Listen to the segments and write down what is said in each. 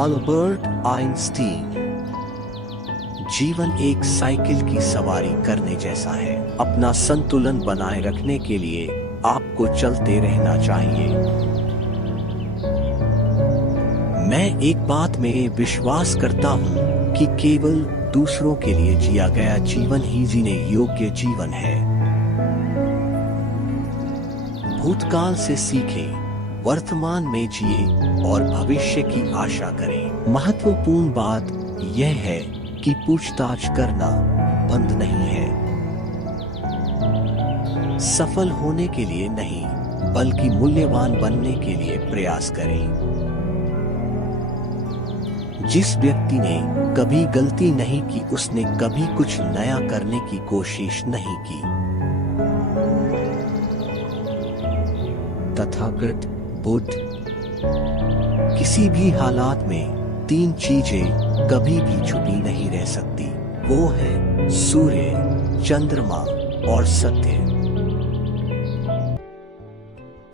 Albert Einstein. जीवन एक cycle की सवारी करने जैसा है। अपना संतुलन बनाए रखने के लिए आपको चलते रहना चाहिए। मैं एक बात में विश्वास करता हूँ कि केवल दूसरों के लिए जिया गया जीवन ही जीने योग्य जीवन है। भूतकाल से सीखें, वर्तमान में जिए और भविष्य की आशा करें। महत्वपूर्ण बात यह है कि पूछताछ करना बंद नहीं है। सफल होने के लिए नहीं, बल्कि मूल्यवान बनने के लिए प्रयास करें। जिस व्यक्ति ने कभी गलती नहीं की, उसने कभी कुछ नया करने की कोशिश नहीं की। तथागत बुद्ध। किसी भी हालात में 3 चीजें कभी भी छुपी नहीं रह सकती। वो है सूर्य, चंद्रमा और सत्य।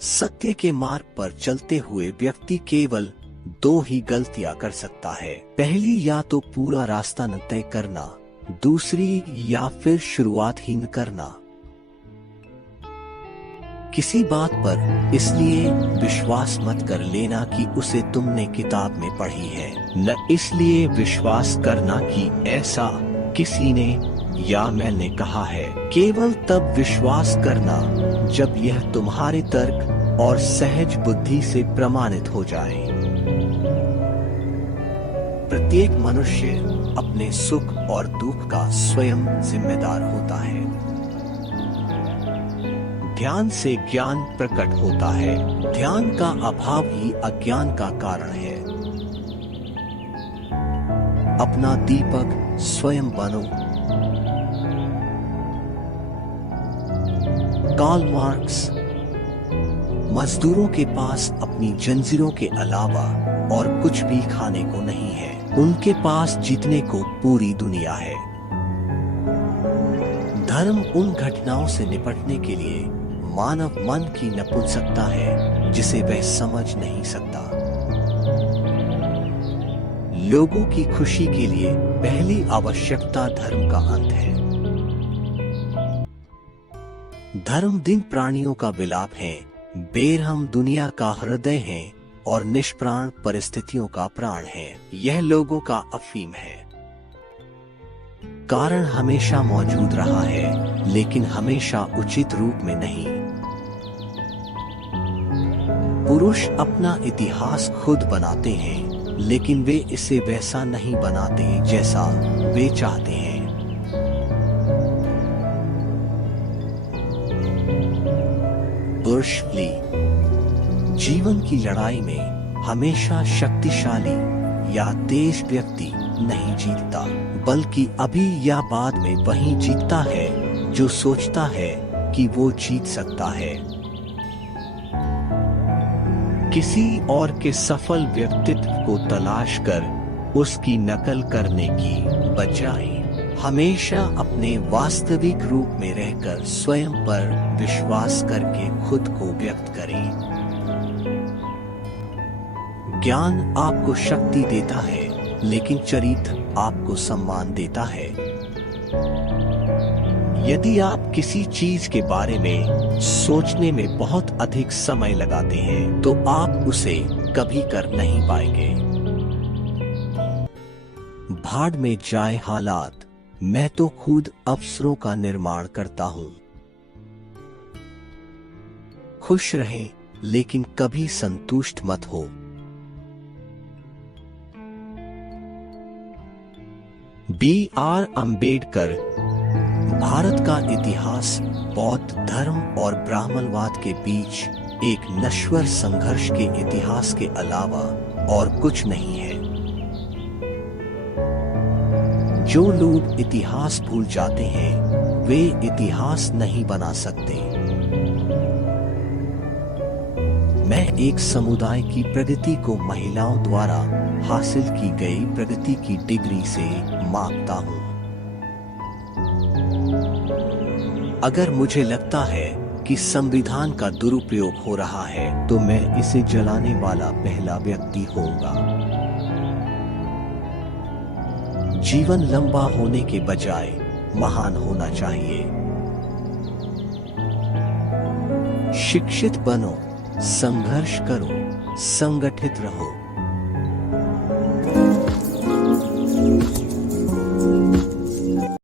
सत्य के मार्ग पर चलते हुए व्यक्ति केवल 2 ही गलतियां कर सकता है। पहली, या तो पूरा रास्ता न तय करना, दूसरी या फिर शुरुआत ही न करना। किसी बात पर इसलिए विश्वास मत कर लेना कि उसे तुमने किताब में पढ़ी है, न इसलिए विश्वास करना कि ऐसा किसी ने या मैंने कहा है। केवल तब विश्वास करना जब यह तुम्हारे तर्क और सहज बुद्धि से प्रमाणित हो जाए। प्रत्येक मनुष्य अपने सुख और दुख का स्वयं जिम्मेदार होता है। ध्यान से ज्ञान प्रकट होता है। ध्यान का अभाव ही अज्ञान का कारण है। अपना दीपक स्वयं बनो। Karl Marx. मजदूरों के पास अपनी जंजीरों के अलावा और कुछ भी खाने को नहीं है। उनके पास जीतने को पूरी दुनिया है। धर्म उन घटनाओं से निपटने के लिए मानव मन की नपुंसकता है जिसे वह समझ नहीं सकता। लोगों की खुशी के लिए पहली आवश्यकता धर्म का अंत है। धर्म दिन प्राणियों का विलाप है, बेरहम दुनिया का हृदय है और निष्प्राण परिस्थितियों का प्राण है। यह लोगों का अफीम है। कारण हमेशा मौजूद रहा है, लेकिन हमेशा उचित रूप में नहीं। पुरुष अपना इतिहास खुद बनाते हैं, लेकिन वे इसे वैसा नहीं बनाते जैसा वे चाहते हैं। Bruce Lee. जीवन की लड़ाई में हमेशा शक्तिशाली या तेज व्यक्ति नहीं जीतता, बल्कि अभी या बाद में वही जीतता है जो सोचता है कि वो जीत सकता है। किसी और के सफल व्यक्तित्व को तलाश कर उसकी नकल करने की बजाय हमेशा अपने वास्तविक रूप में रहकर स्वयं पर विश्वास करके खुद को व्यक्त करें। ज्ञान आपको शक्ति देता है, लेकिन चरित्र आपको सम्मान देता है। यदि आप किसी चीज के बारे में सोचने में बहुत अधिक समय लगाते हैं, तो आप उसे कभी कर नहीं पाएंगे। भाड़ में जाए हालात, मैं तो खुद अवसरों का निर्माण करता हूँ। खुश रहें, लेकिन कभी संतुष्ट मत हो। B.R. अम्बेडकर। भारत का इतिहास बौद्ध धर्म और ब्राह्मणवाद के बीच एक नश्वर संघर्ष के इतिहास के अलावा और कुछ नहीं है। जो लोग इतिहास भूल जाते हैं, वे इतिहास नहीं बना सकते। मैं एक समुदाय की प्रगति को महिलाओं द्वारा हासिल की गई प्रगति की डिग्री से मापता हूँ। अगर मुझे लगता है कि संविधान का दुरुपयोग हो रहा है, तो मैं इसे जलाने वाला पहला व्यक्ति होऊंगा। जीवन लंबा होने के बजाय महान होना चाहिए। शिक्षित बनो, संघर्ष करो, संगठित रहो।